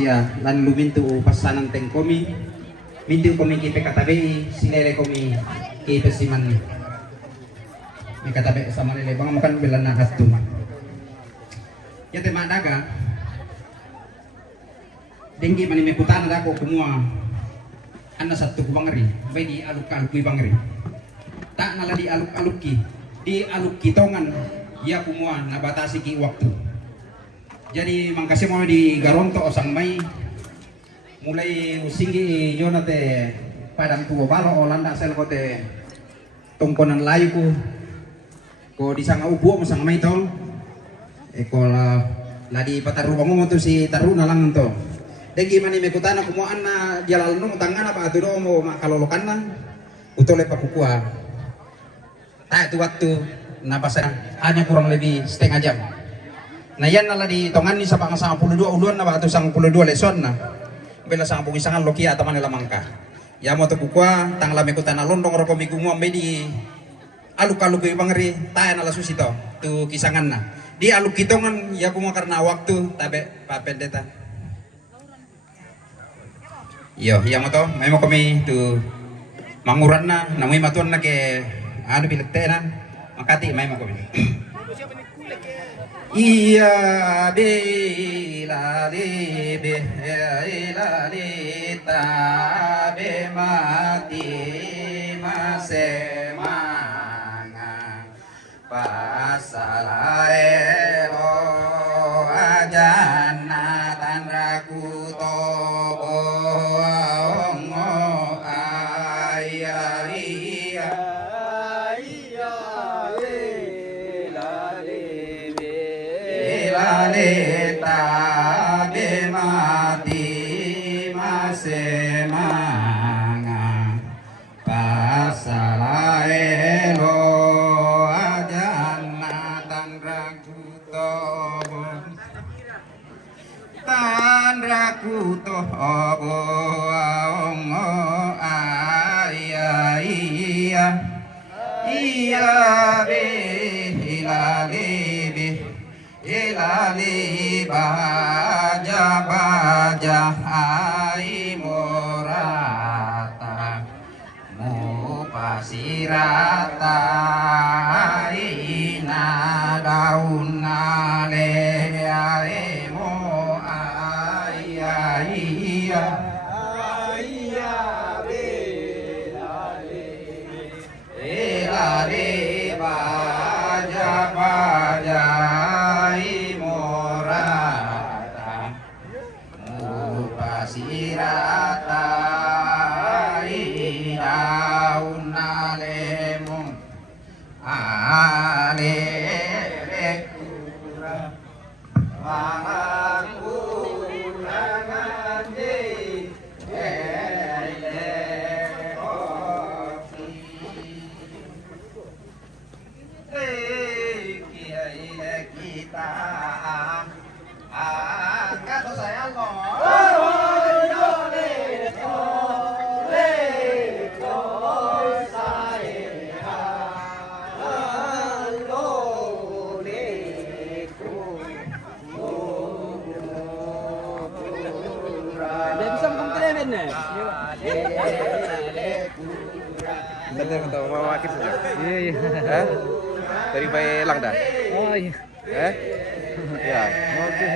siya lan lumintu pasanan teng komi mintu komi ki PKTBI silere komi ki pesiman mi katabe sama lele bang makan belan na hatu ya tema daga denggi mani me putana dako kumua anna satu kubangari bai di aluk-aluk bangari tak nala di aluk kitongan ya kumua nabatasi ki waktu. Jadi mangkasi mau di Garonto osang mai mulai usinggi yonate padang tuo balo olanda sel kote tongkonan layu ko di sanga ubu masang mai tol ekola ladi pataru bangun tu si taru nalang to degi mani mekutana kumua anna jalal nung tangana pa atudo mo makalolokan na utole pakukua tak itu waktu napasa hanya kurang lebih setengah jam. Nah yan nala di tongan ni sa pang 12 ulun na ba ito 12 leson na bela sang pungisangan lokia ataman nila mangka ya mo to kukwa tang lami ko tanalon dong roko migumo ambe di aluk-aluk bangri tayan ala susito tu kisangan na di aluk kitongan ya kumo karena waktu tabe papendeta yo ya mo to may mo kami tu manguran na namoy matuan na ke ano bilagte na makati may mo kami iya be la be la ta be mati masemanga pasalae lo ajana tanraku tobo ongo aya iya leta bemati masemanga pasalae lo ajana tanraku tobo ongo aya iya be ilali baja ai morata mu pasirata ina daun ale mo iya ilali baja sirata daun alemu ale kura aku nangande ele ofi kita angkat saya Bentar untuk mewakil saja. Iya. Dari Bayi Langda. Oh iya. Ya. Oke.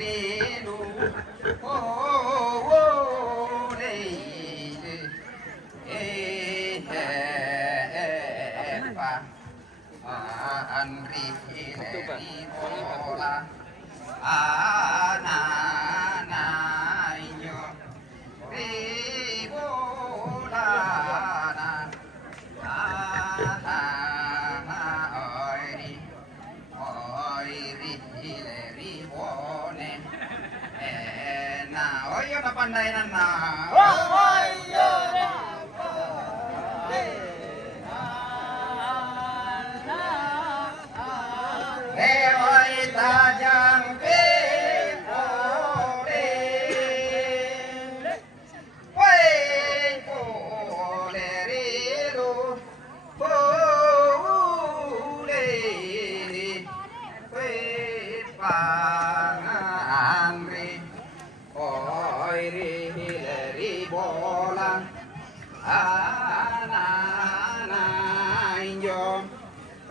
Ri anri hileri bola anana inyo ribola oiri oiri hileri bone na oyo na pandai na tajang pepole wei pole rilu pole wei pangamri oi ri bola ana injo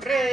re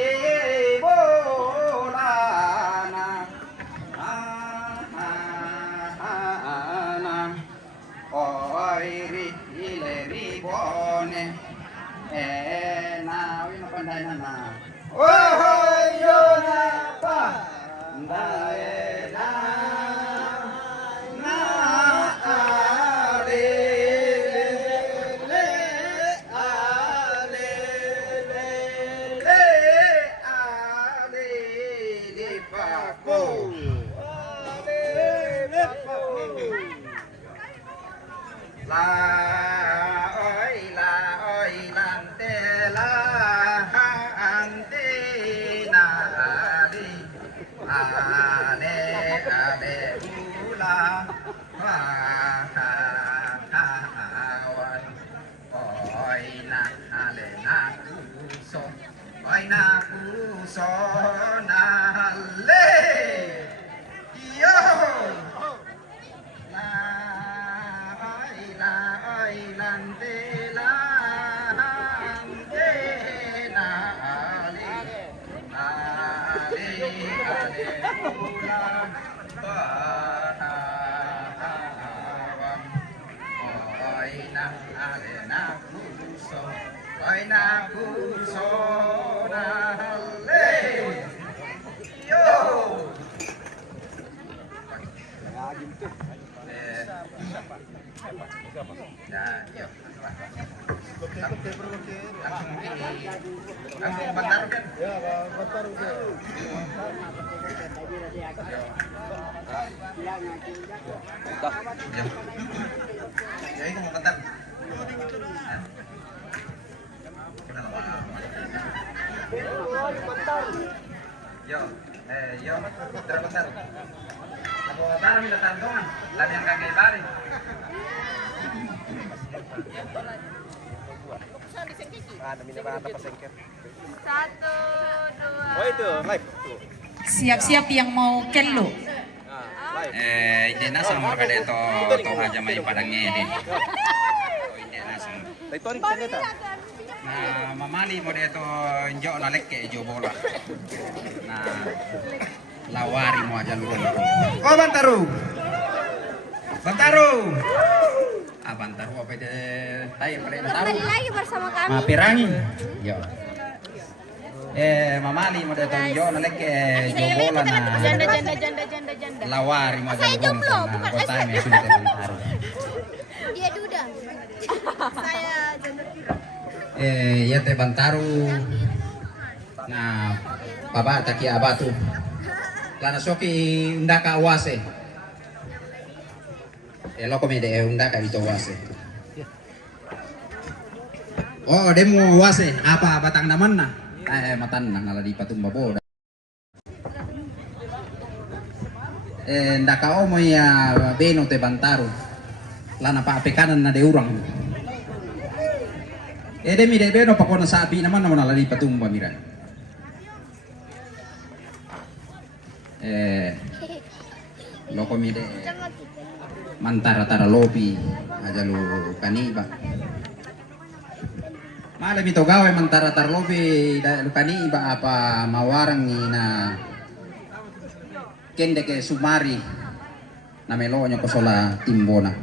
langsung bentar kan? Ya, bentar udah. Ya, itu mau bentar. Yo, yo, bentar. Ako taruh minta tantongan, labi yang kagak bari. Satu, dua. Oh itu live tuh. Siap-siap yang mau kello. Hindi na sa mga kadeto to aja may padangnya ini. Hindi na sa. Itu nih kita. Na mamali mo dito injo na lekke jo bola. Na lawari mo aja lurun. Oh Bantaru. Bantaru. Ah Bantaru apa itu? Tayo pala na taru. Kembali lagi bersama kami. Mapirangi. Yo. Mamali mo dito injo na lekke jo bola na. Janda. Lawari mo aja Saya lurun. jomblo, bukan Kota saya. may sulit na Bantaru. Dia duda. Saya janda piro. Ya teh Bantaru na baba taki abatu lana soki undaka awase loko me de undaka ito awase oh demo awase apa batang naman na matan na naladi patumba boda ndaka o mo ya beno te Bantaru lana pa apekanan na de urang demi de beno pakona sabi naman naladi patumba mira loko mi de mantara-tara lobi aja lu kaniba malam itu gawe mantara-tara lobi lu kaniba apa mawarang ni na kende ke sumari na melonyo ko sola timbona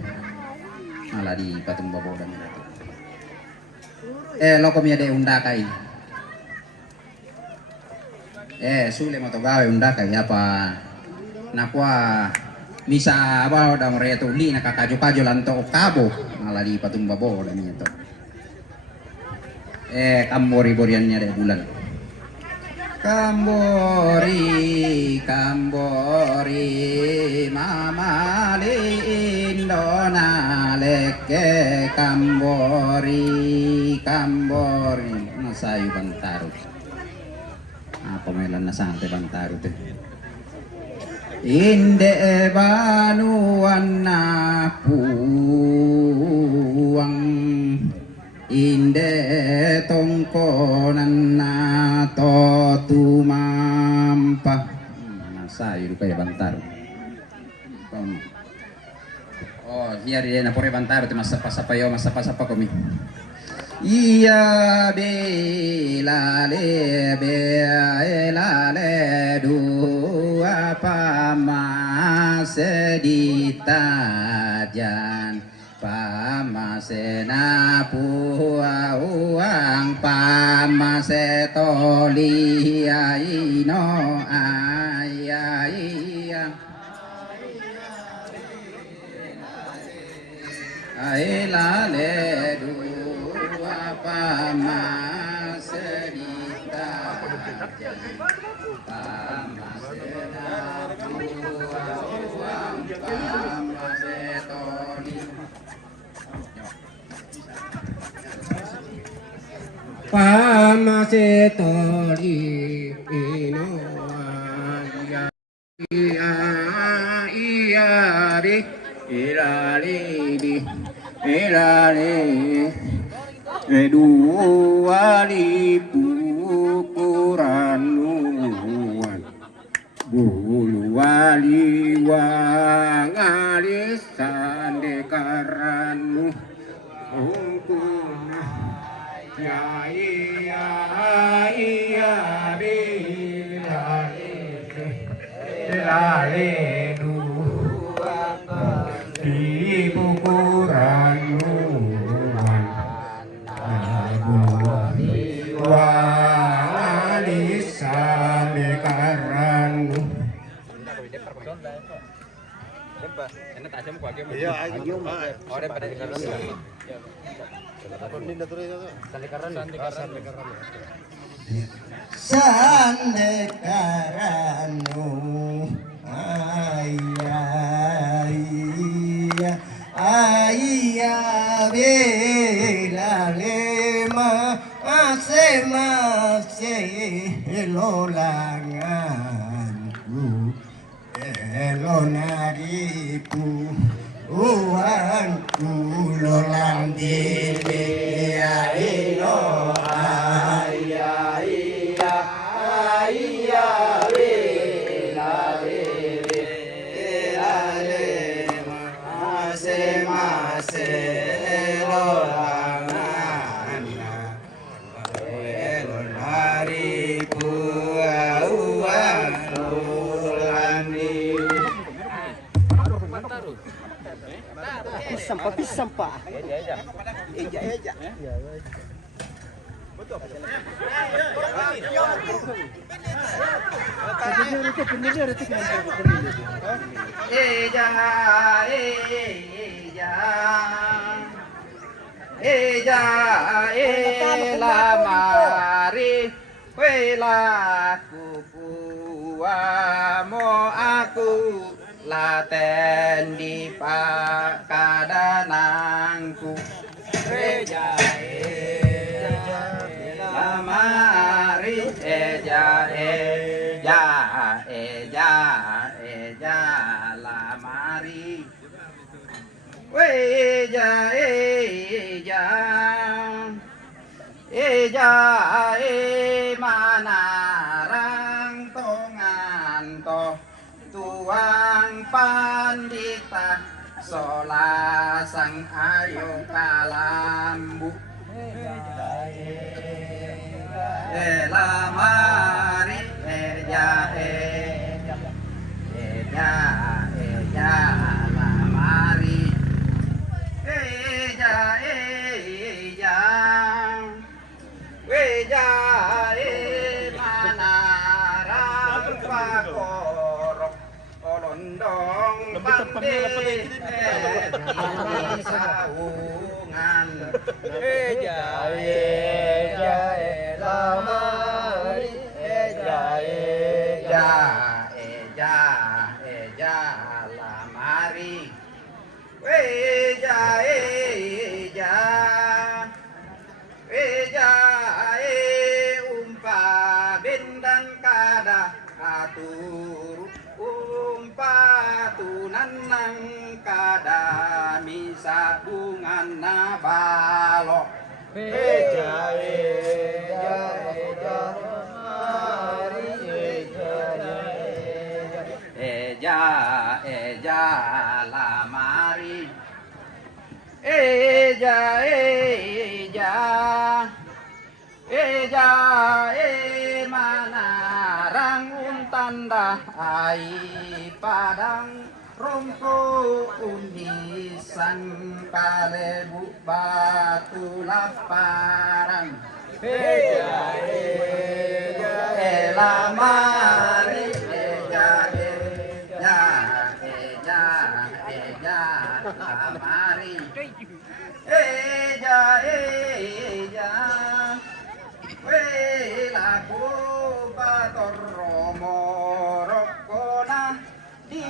ala di patumba boda mi loko mi de undakai Sule mo to gawe unda kay apa nakwa misa ba da moreto uli nakakajo-kajo lanto o kabo ngalali patumbabo dan to. Kambori-borian niya deh bulan. Kambori, kambori, mama lindona leke kambori, kambori. Nasayu Bantaro. Pamailan na santai Bantaro tuh. Inde banuan na puang. Inde tongkonan na to tumampa. Nasayu kaya Bantaro. Iya dia na pore Bantaro te masapa yo masapa komi. Iya belale dua pamaseditan pamasena pua uang pamasetoli aino ayaya ailale dua pamaseditan pamasena pua uang pamasetoli Pamasetori ino iya bi ilali dua pukuranuan bulu wali wangali sandekaranu ungkuna ya iya bilale dua di pukuranuan walisan karanu sande karanu ayya belale mase lolanganku elonariku uangku lolang dili aino ayya belale mase lolangan elonariku pisang pak. Eja. Eja lamari wela kupua mo aku laten di pakadanangku eja lamari eja lamari eja manarang tongan to tuang pandita sola sang ayo kalambu lamari eja lamari eja manarang saungan eja lamari eja umpa bendan kada atur umpa tunanang kada misa bungan na balok eja lamari eja manarang untanda ai padang rompo unisan kalebu batu laparan lamari lamari laku bator romo rokona di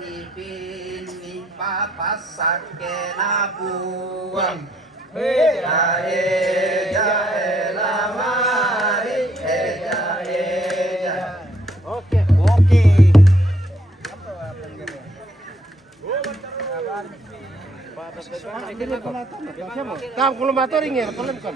ipin ni papasak kenabuang lamari Oke. Kam kalau motor ingin, kalau bukan.